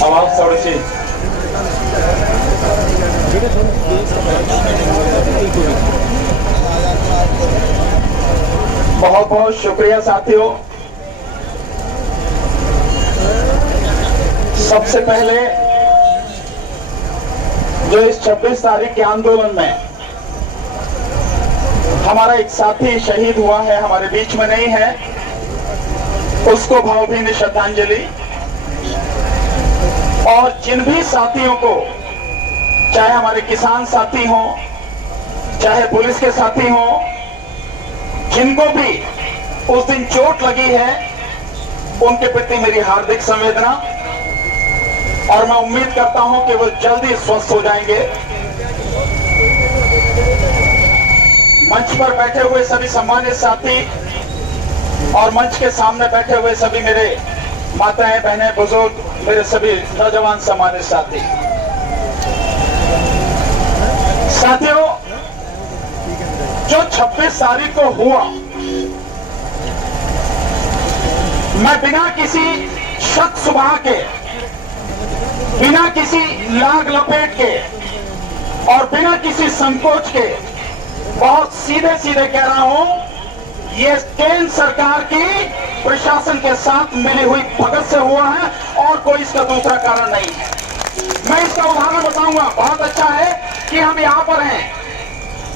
आवाज थोड़ी सी। बहुत बहुत शुक्रिया साथियों। सबसे पहले जो इस 26 तारीख के आंदोलन में हमारा एक साथी शहीद हुआ है, हमारे बीच में नहीं है, उसको भावभीनी श्रद्धांजलि। और जिन भी साथियों को, चाहे हमारे किसान साथी हों, चाहे पुलिस के साथी हों, जिनको भी उस दिन चोट लगी है, उनके प्रति मेरी हार्दिक संवेदना। और मैं उम्मीद करता हूं कि वो जल्दी स्वस्थ हो जाएंगे। मंच पर बैठे हुए सभी सम्मानित साथी और मंच के सामने बैठे हुए सभी मेरे माताएं, बहनें, बुजुर्ग, मेरे सभी नौजवान सम्मानित साथी, साथियों, जो 26 तारीख को हुआ, मैं बिना किसी शक सुबह के, बिना किसी लाग लपेट के और बिना किसी संकोच के बहुत सीधे सीधे कह रहा हूं, ये केंद्र सरकार की प्रशासन के साथ मिली हुई भगत से हुआ है और कोई इसका दूसरा कारण नहीं है। मैं इसका उदाहरण बताऊंगा। बहुत अच्छा है कि हम यहां पर हैं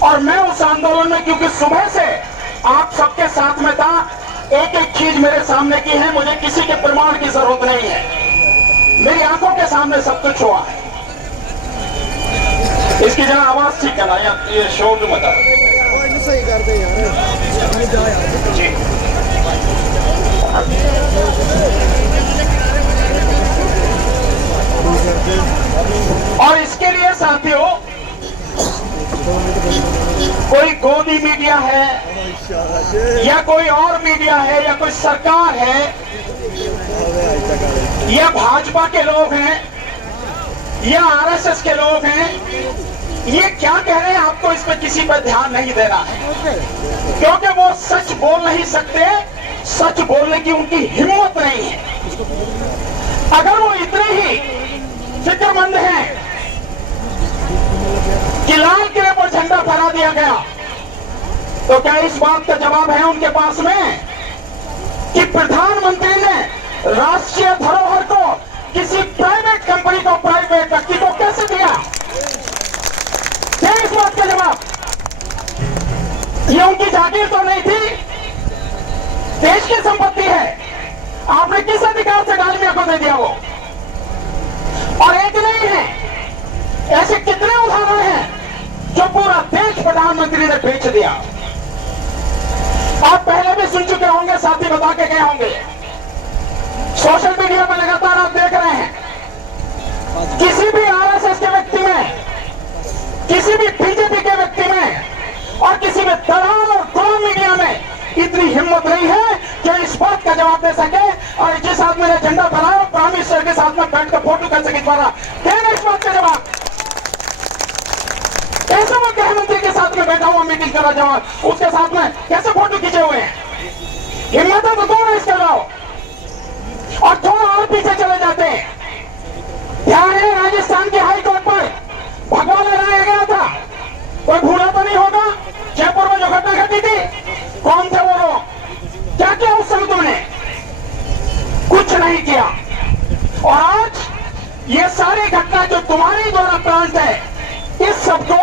और मैं उस आंदोलन में, क्योंकि सुबह से आप सबके साथ में था, एक एक चीज मेरे सामने की है, मुझे किसी के प्रमाण की जरूरत नहीं है, मेरी आंखों के सामने सब कुछ हुआ है। इसकी जरा आवाज ठीक करना, ये शोर मत सही कर दे यार जी। और इसके लिए साथियों, कोई गोदी मीडिया है या कोई और मीडिया है या कोई सरकार है या भाजपा के लोग हैं या आरएसएस के लोग हैं, ये क्या कह रहे हैं आपको इस पर किसी पर ध्यान नहीं देना है, क्योंकि वो सच बोल नहीं सकते, सच बोलने की उनकी हिम्मत नहीं है। अगर वो इतने ही फिक्रमंद हैं कि लाल किले पर झंडा फहरा दिया गया, तो क्या इस बात का जवाब है उनके पास में कि प्रधानमंत्री ने राष्ट्रीय धरोहर को किसी प्राइवेट कंपनी को, प्राइवेट व्यक्ति को कैसे दिया? क्या इस बात का जवाब? ये उनकी जागीर तो नहीं थी, देश की संपत्ति है, आपने किस अधिकार से डालमिया को दे दिया वो? और एक नहीं है, ऐसे कितने उदाहरण हैं जो पूरा देश प्रधानमंत्री ने बेच दिया। आप पहले भी सुन चुके होंगे, साथी बता के गए होंगे, सोशल मीडिया में लगातार आप देख रहे हैं, किसी भी आरएसएस के व्यक्ति में, किसी भी बीजेपी के व्यक्ति में और किसी भी दलाल और गोल मीडिया में इतनी हिम्मत नहीं है कि इस बात का जवाब दे सके और जिस आदमी ने झंडा फहराया प्राइम मिनिस्टर के साथ में बैठकर फोटो कैसे खिंचवा रहा, देना इस बात का जवाब। कैसे वो गृह मंत्री के साथ में बैठा हुआ मीटिंग कर रहा, जवाब उसके साथ में कैसे फोटो खींचे हुए हैं? हिम्मत है तो कौन है इसके जाओ। और थोड़ा और पीछे चले जाते हैं, ध्यान है राजस्थान के हाईकोर्ट पर भगवा लगाया गया था, कोई भूला तो नहीं होगा? जयपुर में जो घटना घटी थी, कौन थे वो लोग? क्या किया उस समय तुमने? कुछ नहीं किया। और आज ये सारी घटना जो तुम्हारी द्वारा प्लांट है, इस सबको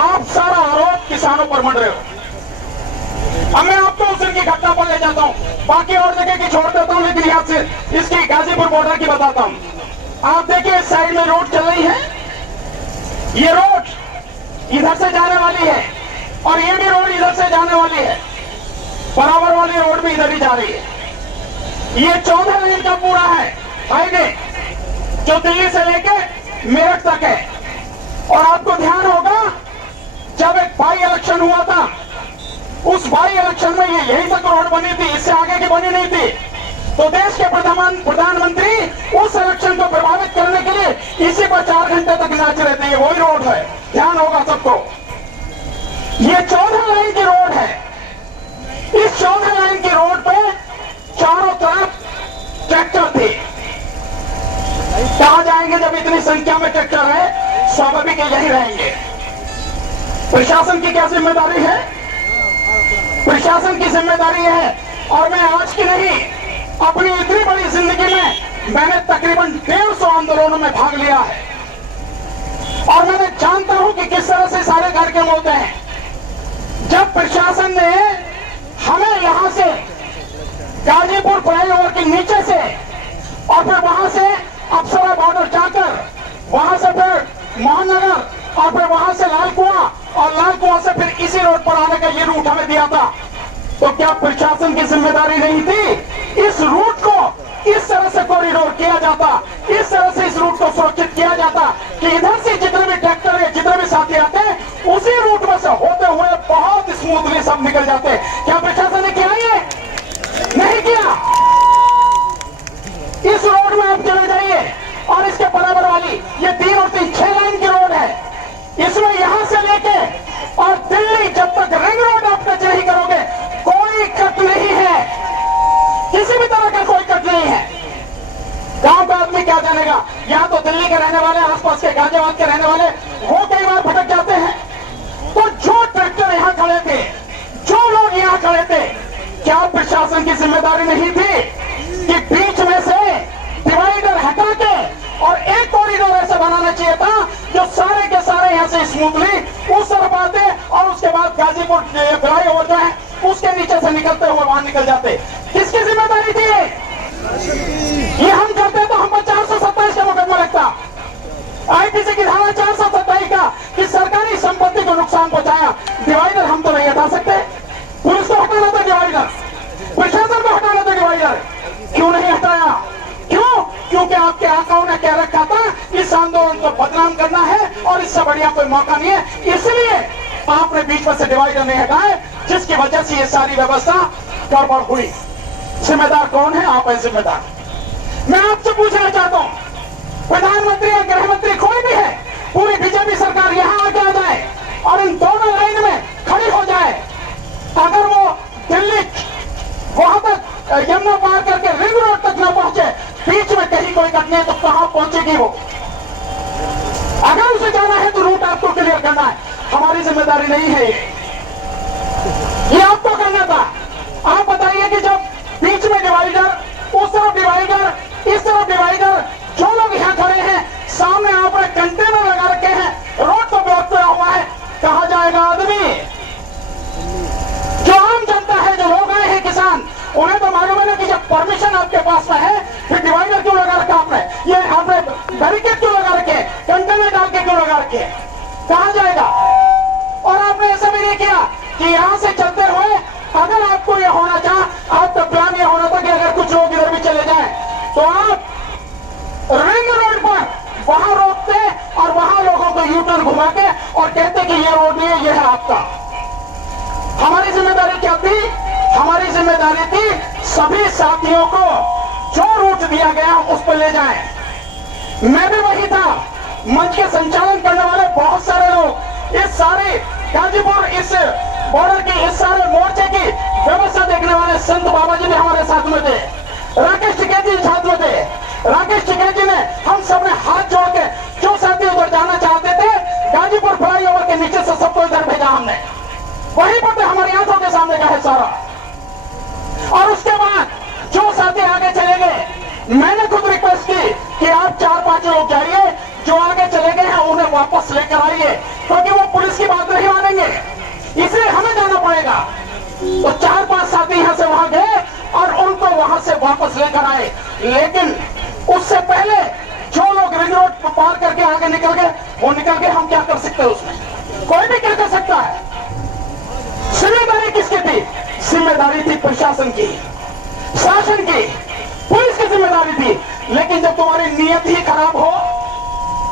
आप सारा आरोप किसानों पर मढ़ रहे हो। अब मैं आपको उस दिन की घटना पर ले जाता हूं, बाकी और जगह की छोड़ देता हूं, लेकिन यहां से इसकी गाजीपुर बॉर्डर की बताता हूं। आप देखिए इस साइड में रोड चल रही है, ये रोड इधर से जाने वाली है और ये भी रोड इधर से जाने वाली है, बराबर वाली रोड भी इधर ही जा रही है। ये 14 लेन का पूरा है हाईवे जो दिल्ली से लेके मेरठ तक है। और आपको ध्यान होगा, जब एक बाई इलेक्शन हुआ था, उस बाई इलेक्शन में ये यही तक रोड बनी थी, इससे आगे की बनी नहीं थी। तो देश के प्रधानमंत्री उस इलेक्शन को प्रभावित करने के लिए इसी पर 4 घंटे तक नाच रहे थे। ये वही रोड है, ध्यान होगा सबको। ये 14 लाइन की रोड है। इस 14 लाइन की रोड पे चारों तरफ ट्रैक्टर थे। कहां जाएंगे जब इतनी संख्या में ट्रैक्टर है? स्वाभाविक यही रहेंगे। प्रशासन की क्या जिम्मेदारी है? प्रशासन की जिम्मेदारी है। और मैं आज की नहीं, अपनी इतनी बड़ी जिंदगी में मैंने तकरीबन 150 आंदोलनों में भाग लिया है और मैं जानता हूं कि किस तरह से सारे कार्यक्रम होते हैं। जब प्रशासन ने हमें यहां से गाजीपुर फ्लाईओवर के नीचे से और फिर वहां से अप्सरा बॉर्डर जाकर वहां से फिर मोहननगर और फिर वहां से लाल कुआं और लाल कुआं से फिर इसी रोड पर आने का ये रूट हमें दिया था, तो क्या प्रशासन की जिम्मेदारी नहीं थी इस रूट को इस तरह से कॉरिडोर किया जाता, इस तरह से इस रूट को सुरक्षित किया जाता कि इधर से जितने भी ट्रैक्टर है, जितने भी साथी आते हैं उसी रूट में से होते हुए बहुत स्मूथली सब निकल जाते। क्या प्रशासन ने किया? ये नहीं किया। इस रोड में आप चले जाइए और इसके बराबर वाली ये 3 और 3 6 लाइन की रोड है, इसमें यहां से लेके और दिल्ली जब तक रिंग रोड आप टच नहीं करोगे कोई कट नहीं है, किसी भी तरह का कोई कट नहीं है। गांव का आदमी क्या जानेगा? यहां तो दिल्ली के रहने वाले, आसपास के गाजियाबाद के रहने वाले वो कई बार भटक जाते हैं। तो जो ट्रैक्टर यहां खड़े थे, जो लोग यहां खड़े थे, क्या प्रशासन की जिम्मेदारी नहीं थी कि बीच में से डिवाइडर हटा के और एक कॉरिडोर ऐसा बनाना चाहिए था जो सारे के सारे यहां से स्मूथली उस तरफ आते और उसके बाद गाजीपुर फ्लाईओवर जो है उसके नीचे से निकलते हुए वहां निकल जाते? किसकी जिम्मेदारी थी? ये हम करते तो हम 427 का मुकदमा लगता, आईपीसी की धारा 427 का कि सरकारी संपत्ति को नुकसान पहुंचाया। डिवाइडर हम तो नहीं हटा सकते, पुलिस को हटाना था डिवाइडर, प्रशासन को हटाना था डिवाइडर, क्यों नहीं हटाया? क्यों? क्योंकि आपके आकाओं ने कह रखा था इस आंदोलन को बदनाम करना है और इससे बढ़िया कोई मौका नहीं है, इसलिए आपने बीच में से डिवाइडर नहीं हटाए, जिसकी वजह से ये सारी व्यवस्था गड़बड़ हुई। जिम्मेदार कौन है? आप हैं जिम्मेदार। मैं आपसे पूछना चाहता हूं, प्रधानमंत्री या गृह मंत्री कोई भी है, पूरी बीजेपी सरकार यहां आके आ जाए और इन दोनों लाइन में खड़ी हो जाए, अगर वो दिल्ली वहां तक यमुना पार करके रिंग रोड तक न पहुंचे, बीच में कहीं कोई कट नहीं, तो कहां पहुंचेगी वो? अगर उसे जाना है तो रूट आपको क्लियर करना है, हमारी जिम्मेदारी नहीं है ये आपको करना था। आप बताइए कि जब बीच में डिवाइडर, उस तरफ डिवाइडर, इस तरफ डिवाइडर, जो लोग यहां खड़े हैं, सामने आपने कंटेनर लगा रखे हैं, रोड तो ब्लॉक किया हुआ है, कहां जाएगा आदमी? जो आम जनता है, जो लोग आए हैं किसान, उन्हें तो मालूम है ना कि जब परमिशन आपके पास में है फिर डिवाइडर क्यों लगा रखा आपने, ये आपने बैरिकेड क्यों लगा रखे, कंटेनर डाल के क्यों लगा रखे, कहां जाएगा? और आपने ऐसा भी नहीं किया कि यहां से चलते हुए अगर आपको यह होना चाहा, आपका प्लान यह होना था कि अगर कुछ लोग इधर भी चले जाएं तो आप रिंग रोड पर वहां रोकते और वहां लोगों को यू टर्न घुमा के और कहते कि ये रोड नहीं है, ये है आपका। हमारी जिम्मेदारी क्या थी? हमारी जिम्मेदारी थी सभी साथियों को जो रूट दिया गया उस पर ले जाएं। मैं भी वही था, मंच के संचालन करने वाले बहुत सारे लोग, इस सारे गाजीपुर इस बॉर्डर की इस सारे मोर्चे की व्यवस्था देखने वाले संत बाबा जी भी हमारे साथ में थे, राकेश टिकैत जी साथ में थे। राकेश टिकैत जी ने हम सबने हाथ जोड़ के जो साथी उधर जाना चाहते थे, गाजीपुर फ्लाईओवर के नीचे से सबको इधर भेजा हमने, वहीं पर हमारी आंखों के सामने का है सारा। और उसके बाद जो साथी आगे चले गए, मैंने खुद रिक्वेस्ट की कि आप 4-5 लोग जाइए, जो आगे चले गए हैं उन्हें वापस लेकर आइए, क्योंकि वो पुलिस की बात नहीं मानेंगे, इसलिए हमें जाना पड़ेगा। तो 4-5 साथी यहां से वहां गए और उनको वहां से वापस लेकर आए, लेकिन उससे पहले जो लोग रिंग रोड पार करके आगे निकल गए वो निकल गए। हम क्या कर सकते हैं उसमें? कोई भी क्या कर सकता है? जिम्मेदारी किसकी थी? जिम्मेदारी थी प्रशासन की, शासन की, पुलिस की जिम्मेदारी थी। लेकिन जब तुम्हारी नीयत ही खराब हो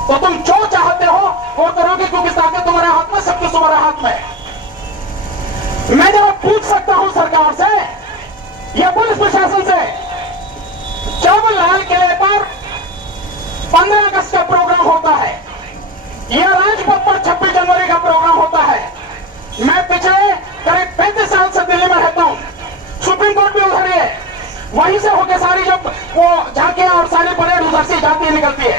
तो तुम जो चाहते हो वो करोगे, क्योंकि ताकत तुम्हारे हाथ में, सब कुछ तुम्हारे हाथ में। मैं जब पूछ सकता हूं सरकार से या पुलिस प्रशासन से, जब लाल किले पर 15 अगस्त का प्रोग्राम होता है या राजपथ पर 26 जनवरी का प्रोग्राम होता है, मैं पिछले करीब 35 साल से दिल्ली में रहता हूं, सुप्रीम कोर्ट भी उधर है, वहीं से होकर सारी जब वो झांकियां और सारी परेड उधर से जाती है, निकलती है।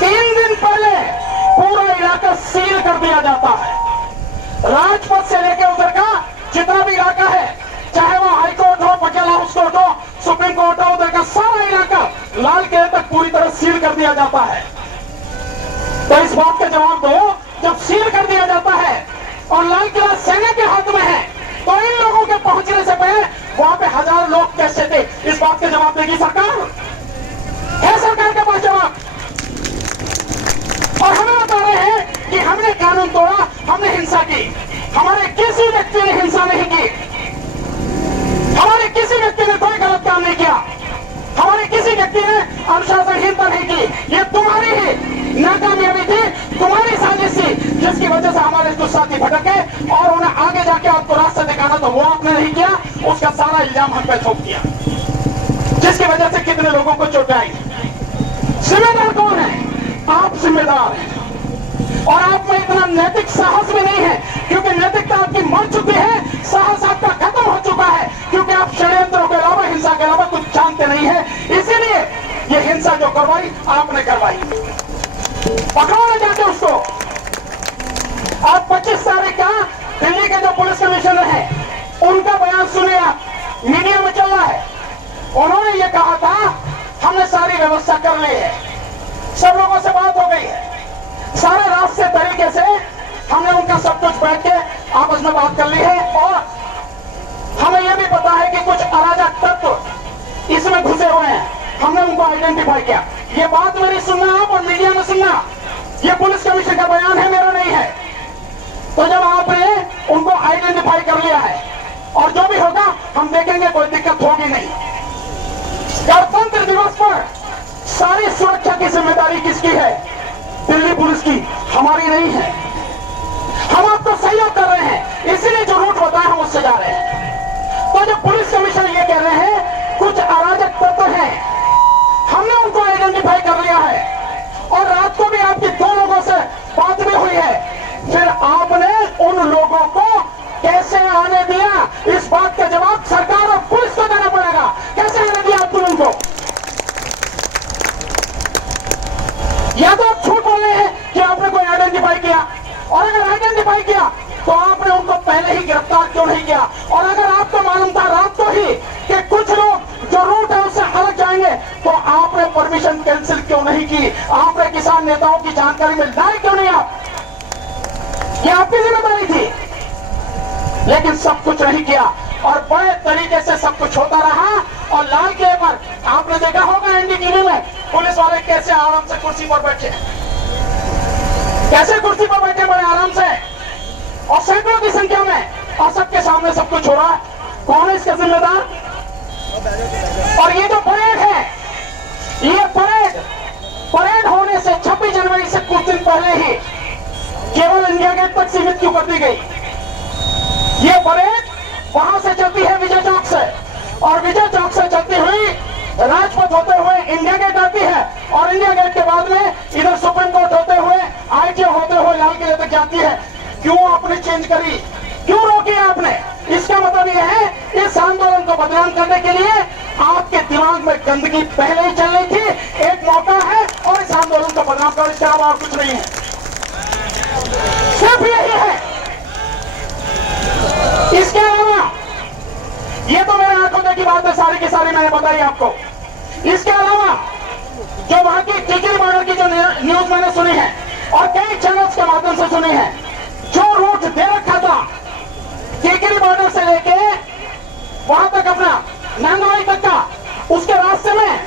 3 दिन पहले पूरा इलाका सील कर दिया जाता है। राजपथ से लेकर उधर का जितना भी इलाका है, चाहे वो हाई कोर्ट हो, पटियाला हाउस कोर्ट हो, सुप्रीम कोर्ट हो, उधर का सारा इलाका लाल किले तक पूरी तरह सील कर दिया जाता है। तो इस बात का जवाब दो, जब सील कर दिया जाता है और लाल किला सेना के हाथ में है, तो इन लोगों के पहुंचने से पहले वहां पे 1000 लोग कैसे थे? इस बात का जवाब देगी सरकार? है सरकार के पास जवाब? और हमें बता रहे हैं कि हमने कानून तोड़ा, हमने हिंसा की। हमारे किसी व्यक्ति ने हिंसा नहीं की, हमारे किसी व्यक्ति ने कोई गलत काम नहीं किया, हमारे किसी व्यक्ति ने अनुशासनहीनता नहीं की। ये तुम्हारी ही नाकामयाबी थी, तुम्हारी साजिश थी, जिसकी वजह से हमारे कुछ साथी भटके और उन्हें आगे जाके आपको रास्ता दिखाना तो वो आपने नहीं किया, उसका सारा इल्जाम हम पे थोप दिया, जिसकी वजह से कितने लोगों को चोट आई। जिम्मेदार कौन है? आप जिम्मेदार हैं। और आप में इतना नैतिक साहस भी नहीं है, क्योंकि नैतिकता आपकी मर चुकी है, साहस आपका खत्म हो चुका है, क्योंकि आप षड्यंत्रों के अलावा, हिंसा के अलावा कुछ जानते नहीं है। इसीलिए ये हिंसा जो करवाई आपने करवाई, पकड़ो ना जाके उसको। आप 25 तारीख का दिल्ली के जो पुलिस कमिश्नर है उनका बयान सुनिए, आप मीडिया में चल रहा है। उन्होंने ये कहा था हमने सारी व्यवस्था कर ली है, सब लोगों से बात हो गई है, सारे रास्ते तरीके से हमने उनका सब कुछ बैठ के आपस में बात कर ली है, और हमें यह भी पता है कि कुछ अराजक तत्व इसमें घुसे हुए हैं, हमने उनको आइडेंटिफाई किया। ये बात मेरी सुनना आप और मीडिया में सुनना, ये पुलिस कमिश्नर का बयान है, मेरा नहीं है। तो जब आपने उनको आइडेंटिफाई कर लिया है और जो भी होगा हम देखेंगे, कोई दिक्कत होगी नहीं। गणतंत्र दिवस पर सारी सुरक्षा की जिम्मेदारी किसकी है? दिल्ली पुलिस की, हमारी नहीं है। हम आपको सहयोग कर रहे हैं, इसीलिए जो रूट बताया हम उससे जा रहे हैं। तो जो पुलिस कमिश्नर ये कह रहे हैं कुछ अराजक तत्व हैं, हमने उनको आइडेंटिफाई कर लिया है, और रात को भी आपकी 2 लोगों से बात भी हुई है। फिर आपने उन लोगों को कैसे आने दिया? इस बात का जवाब सरकार और पुलिस को देना पड़ेगा। कैसे आने दिया आप उनको? या तो आप झूठ बोल रहे हैं कि आपने कोई आइडेंटिफाई किया, और अगर आइडेंटिफाई किया तो आपने उनको पहले ही गिरफ्तार क्यों नहीं किया? और अगर आपको मालूम था रात को ही कि कुछ लोग जो रूट है उससे अलग जाएंगे, तो आपने परमिशन कैंसिल क्यों नहीं की? आपने किसान नेताओं की जानकारी में लाए क्यों नहीं? आप, ये आपकी जिम्मेदारी थी, लेकिन सब कुछ नहीं किया और बड़े तरीके से सब कुछ होता रहा। और लाल किले पर आपने देखा होगा एनडीटीवी में पुलिस वाले कैसे आराम से कुर्सी पर बैठे, कैसे कुर्सी पर बैठे बड़े आराम से, और सैकड़ों की संख्या में, और सबके सामने सब कुछ हो रहा है। कौन है इसका जिम्मेदार? और ये जो परेड है, ये परेड होने से 26 जनवरी से कुछ दिन पहले ही केवल इंडिया गेट तक सीमित क्यों कर दी गई? ये परेड वहां से चलती है विजय चौक से, और विजय चौक से चलती हुई राजपथ होते हुए इंडिया गेट आती है, और इंडिया गेट के बाद में इधर सुप्रीम कोर्ट होते हुए, आईटीओ होते हुए लाल किले तक जाती है। क्यों आपने चेंज करी? क्यों रोकी आपने? इसका मतलब यह है इस आंदोलन को बदनाम करने के लिए आपके दिमाग में गंदगी पहले ही चल रही थी। एक मौका है और इस आंदोलन को बदनाम कर, इसके अलावा और कुछ नहीं है, सिर्फ यही है। इसके अलावा ये तो मेरे आंखों देखी बात है, सारी की सारी मैंने बताई आपको। इसके अलावा जो वहां की टिकरी बॉर्डर की जो न्यूज मैंने सुनी है और कई चैनल्स के माध्यम से सुनी है, जो रूट दे रखा था टिकरी बॉर्डर से लेके वहां तक अपना नांदवाड़ी तक का, उसके रास्ते में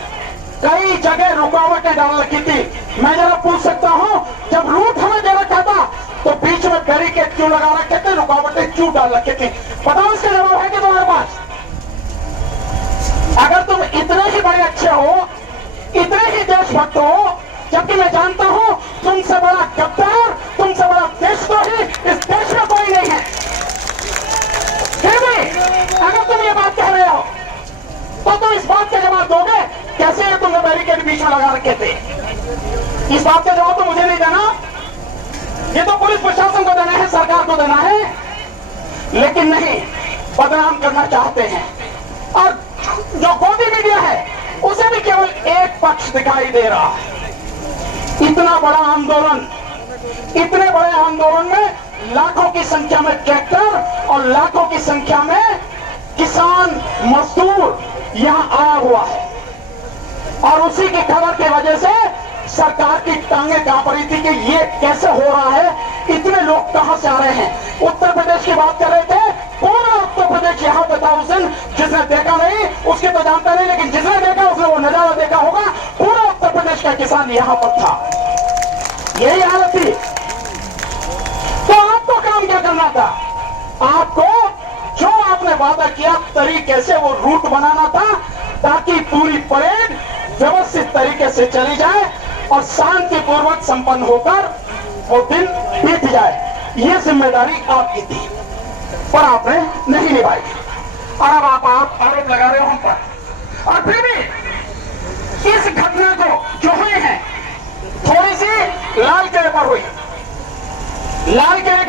कई जगह रुकावटें डाल रखी थी। मैं जरा पूछ सकता हूं, जब रूट हमें दे रखा था तो बीच में बैरिकेड क्यों लगा रखे थे, रुकावटें क्यों डाल रखे थे? बताओ, इसका जवाब है कि तुम्हारे पास? अगर तुम इतने ही बड़े अच्छे हो, इतने ही देशभक्त हो, जबकि मैं जानता हूं तुमसे बड़ा गद्दार, तुमसे बड़ा देशद्रोही इस देश में कोई नहीं है, फिर भी अगर तुम ये बात कह रहे हो तो तुम इस बात का जवाब दोगे कैसे ये तुमने बैरिकेड बीच में लगा रखे थे? इस बात का जवाब तो मुझे नहीं देना, ये तो पुलिस प्रशासन को देना है, सरकार को देना है, लेकिन नहीं, बदनाम करना चाहते हैं। और जो गोदी मीडिया है उसे भी केवल एक पक्ष दिखाई दे रहा है। इतना बड़ा आंदोलन, इतने बड़े आंदोलन में लाखों की संख्या में ट्रैक्टर और लाखों की संख्या में किसान मजदूर यहां आया हुआ है और उसी की खबर की वजह से सरकार की टांगें कांप रही थी कि ये कैसे हो रहा है, इतने लोग कहां से आ रहे हैं। उत्तर प्रदेश की बात कर रहे थे, पूरा उत्तर प्रदेश यहां पे था उस दिन। जिसने देखा नहीं उसके तो जानता नहीं, लेकिन जिसने देखा उसने वो नजारा देखा होगा। पूरा उत्तर प्रदेश का किसान यहां पर था, यही हालत थी। तो आपको काम क्या करना था? आपको जो आपने वादा किया तरीके से वो रूट बनाना था ताकि पूरी परेड व्यवस्थित तरीके से चली जाए और शांतिपूर्वक संपन्न होकर वो दिन बीत जाए। ये जिम्मेदारी आपकी थी पर आपने नहीं निभाई और अब आप आरोप लगा रहे हो हम पर। और फिर भी इस घटना को जो हुई है थोड़ी सी लाल किले पर हुई, लाल किले